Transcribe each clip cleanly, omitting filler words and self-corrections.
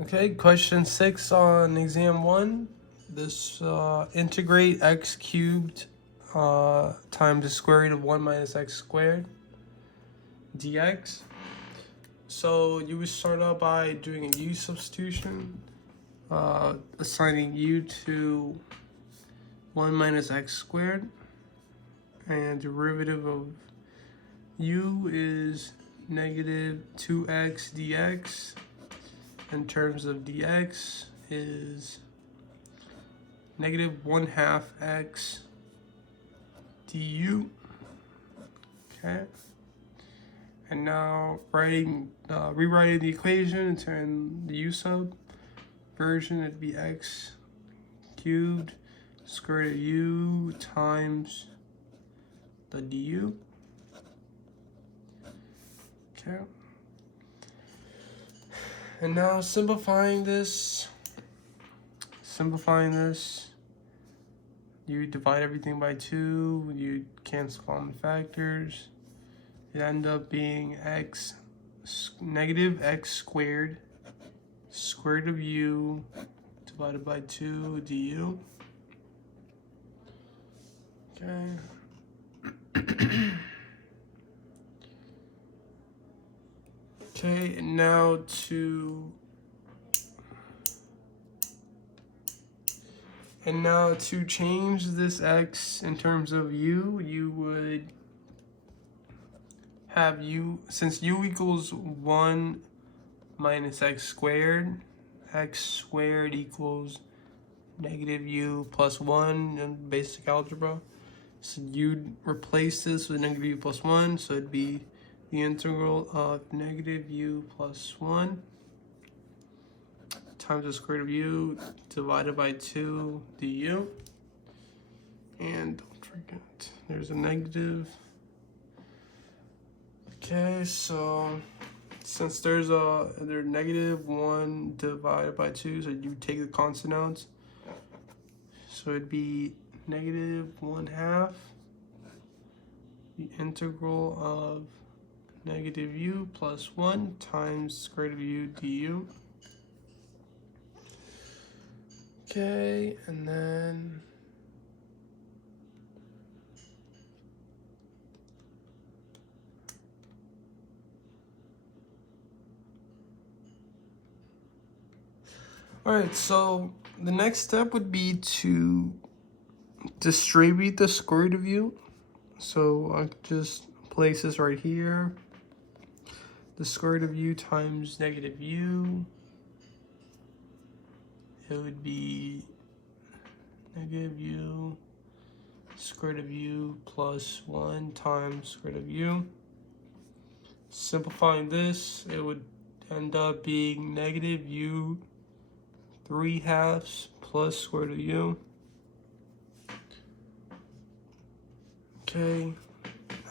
Okay, question 6 on exam 1. This integrate x cubed times the square root of 1 minus x squared dx. So you would start out by doing a u substitution, assigning u to 1 minus x squared, and derivative of u is negative 2x dx. In terms of dx is negative 1/2 x du. Okay. And now rewriting the equation and turn the u sub version, it'd be x cubed square root of u times the du. Okay. And now simplifying this, you divide everything by 2, you cancel common factors. It end up being negative x squared square root of u divided by 2 du. Okay. Okay, and now to change this x in terms of u, you would have u, since u equals 1 minus x squared equals negative u plus 1 in basic algebra. So you'd replace this with negative u plus 1, so it'd be the integral of negative u plus 1 times the square root of u divided by 2 du. And don't forget, there's a negative. Okay, so since there's negative 1 divided by 2, so you take the constant out. So it'd be negative 1/2 the integral of negative u plus 1 times square root of u du. Okay, and then alright, so the next step would be to distribute the square root of u. So I just place this right here. The square root of u times negative u. It would be negative u square root of u plus 1 times square root of u. Simplifying this, it would end up being negative u 3/2 plus square root of u. Okay,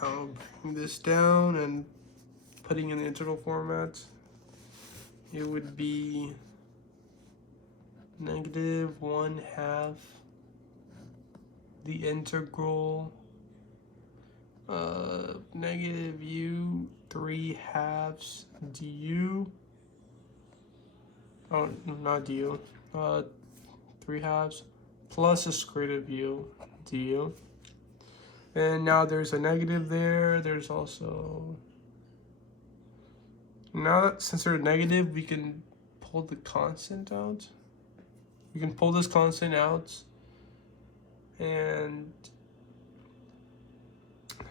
now bring this down and putting in the integral format, it would be negative 1/2 the integral of negative u 3/2 du. Oh, not du. 3/2 plus the square root of u du. And now there's a negative there. There's also, now that since they're negative, we can pull the constant out. We can pull this constant out, and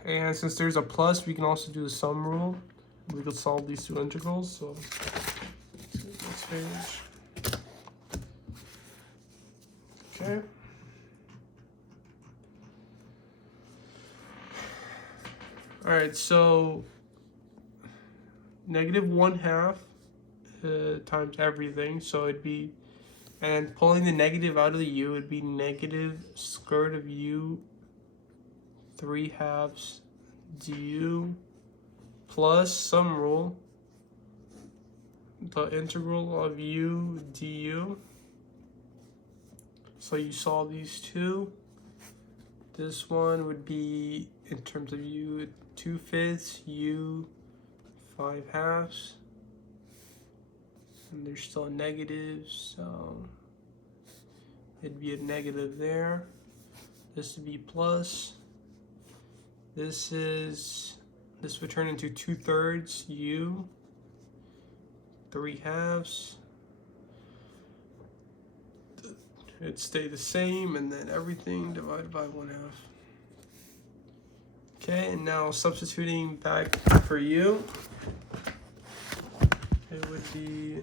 since there's a plus, we can also do the sum rule. We could solve these two integrals. So let's finish. Okay. All right, so negative 1/2 times everything, so it'd be, and pulling the negative out of the u, it'd be negative square root of u 3/2 du plus sum rule, the integral of u du. So you solve these two. This one would be, in terms of u, 2/5 u 5/2. and there's still a negative, so it'd be a negative there. This would be plus. This would turn into 2/3 u, 3/2. It'd stay the same, and then everything divided by 1/2. Okay, and now substituting back for u, it would be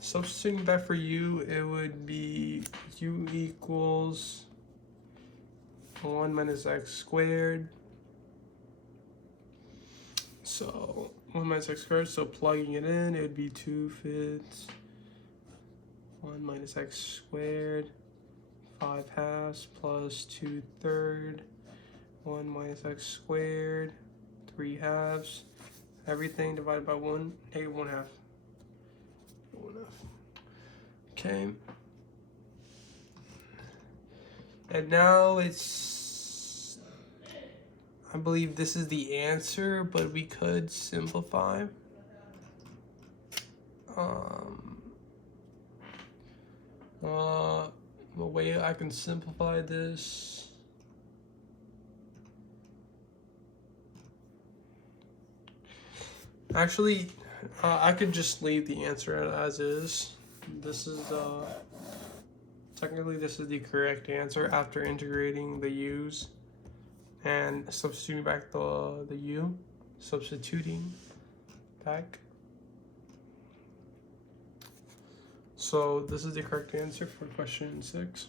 substituting back for u, it would be u equals 1 minus x squared. So 1 minus x squared, so plugging it in, it would be 2/5 1 minus x squared 5/2 plus 2/3 1 minus x squared 3/2. Everything divided by 1, negative 1/2. Okay. And now it's, I believe this is the answer, but we could simplify. The way I can simplify this, actually, I could just leave the answer as is. This is technically this is the correct answer after integrating the u's and substituting back the u, substituting back. So this is the correct answer for question 6.